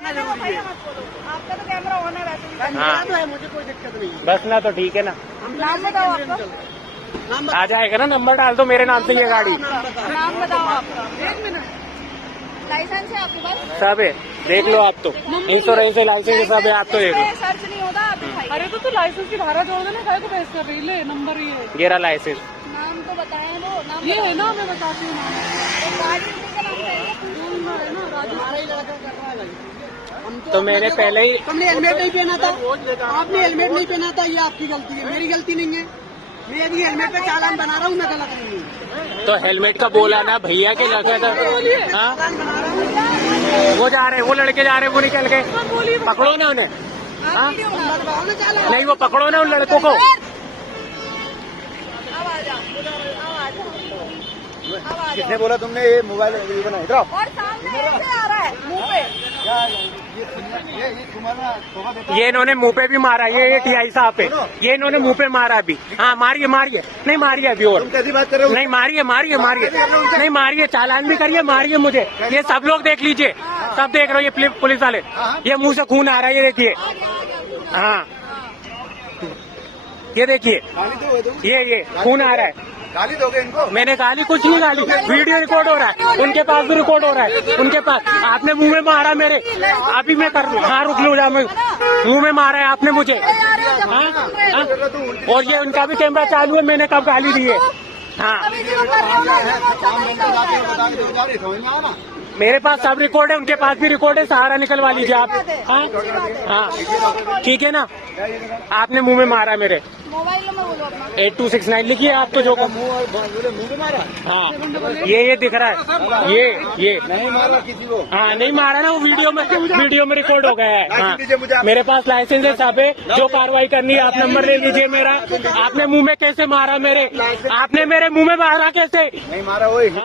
आपका तो camera on है वैसे। हाँ तो है, मुझे कोई दिक्कत नहीं है। बस ना तो ठीक है ना, नाम बताओ आपका। नाम आ जाएगा ना, नंबर डाल दो मेरे नाम से ये गाड़ी। नाम बताओ आपका। 1 मिनट। लाइसेंस है आपके पास? सब है, देख लो आप तो, इंश्योरेंस है, लाइसेंस सब है, आप तो देख लो। सर्च नहीं होता आप दिखाइए। अरे तो लाइसेंस की धारा जोड़ देना, काय को बहस कर रही ले, नंबर ही है। ये रहा लाइसेंस। नाम तो बताएं वो नाम। ये है ना, मैं बताती हूँ नाम। गाड़ी का नाम बताइए। जो नंबर है ना, राजू। हमारा ही लड़का कर रहा है भाई। हम तो मैंने पहले ही तुमने हेलमेट नहीं पहना था, आपने हेलमेट नहीं पहना था, ये आपकी गलती है, मेरी गलती नहीं है। मैं यदि हेलमेट पे चालान बना रहा हूँ, मैं गलत नहीं हूँ। तो हेलमेट का बोला ना भैया के लगा था। हाँ चालान बना रहा हूँ। वो जा रहे, वो लड़के जा रहे, वो निकल के पकड़ो ना उन्हें। हाँ बनवाओ ना चालान। नहीं, वो पकड़ो ना उन लड़कों को। अब आ जाओ। अब आ जाओ। अब आ किसने जाओ। बोला तुमने ये मोबाइल ये बना इधर आओ। और सामने ऐसे आ रहा है मुंह पे। ये तुम्हारा धोखा देता है। ये इन्होंने मुंह पे भी मारा, ये टीआई साहब पे, ये इन्होंने मुंह पे मारा अभी। हाँ मारिए मारिए, नहीं मारिए अभी और तुम कैसी बात कर रहे हो? नहीं मारिए मारिए मारिए, नहीं मारिए, चालान भी करिए, मारिए मुझे। ये सब लोग देख लीजिए, सब देख रहे हो, ये पुलिस वाले, ये मुंह से खून आ रहा है, ये देखिए। हाँ ये देखिए, गाली दोगे तुम? ये खून आ रहा है। गाली दोगे इनको? मैंने गाली कुछ नहीं गाली, वीडियो रिकॉर्ड हो रहा है, उनके पास भी रिकॉर्ड हो रहा है, उनके पास। आपने मुंह में मारा मेरे, अभी मैं कर लूँ। हाँ रुक लो, जा, मैं मुंह में मारा है आपने मुझे। हाँ हाँ? और ये उनका भी कैमरा चालू है, मैंने कब गाली दी है। हाँ अभी जो कर रहे हो ना, वो पता नहीं बता के होता है। बता के जा रही समझ में आओ ना। मेरे पास सब रिकॉर्ड है, उनके पास भी रिकॉर्ड है, सहारा निकलवा लीजिए आप। हाँ हाँ ठीक है ना, आपने मुंह में मारा मेरे। मोबाइल नंबर बोलो अपना। 8269 लिखिए आप तो, जो को मुंह पे मारा? हाँ ये दिख रहा है, ये नहीं मारा किसी को। हाँ नहीं मारा ना, वो वीडियो में रिकॉर्ड हो गया है। हाँ दीजिए मुझे आप। मेरे पास लाइसेंस है, सब है, जो कार्रवाई करनी है आप नंबर ले लीजिए मेरा। आपने मुंह में कैसे मारा मेरे, आपने मेरे मुंह में मारा कैसे? नहीं मारा वही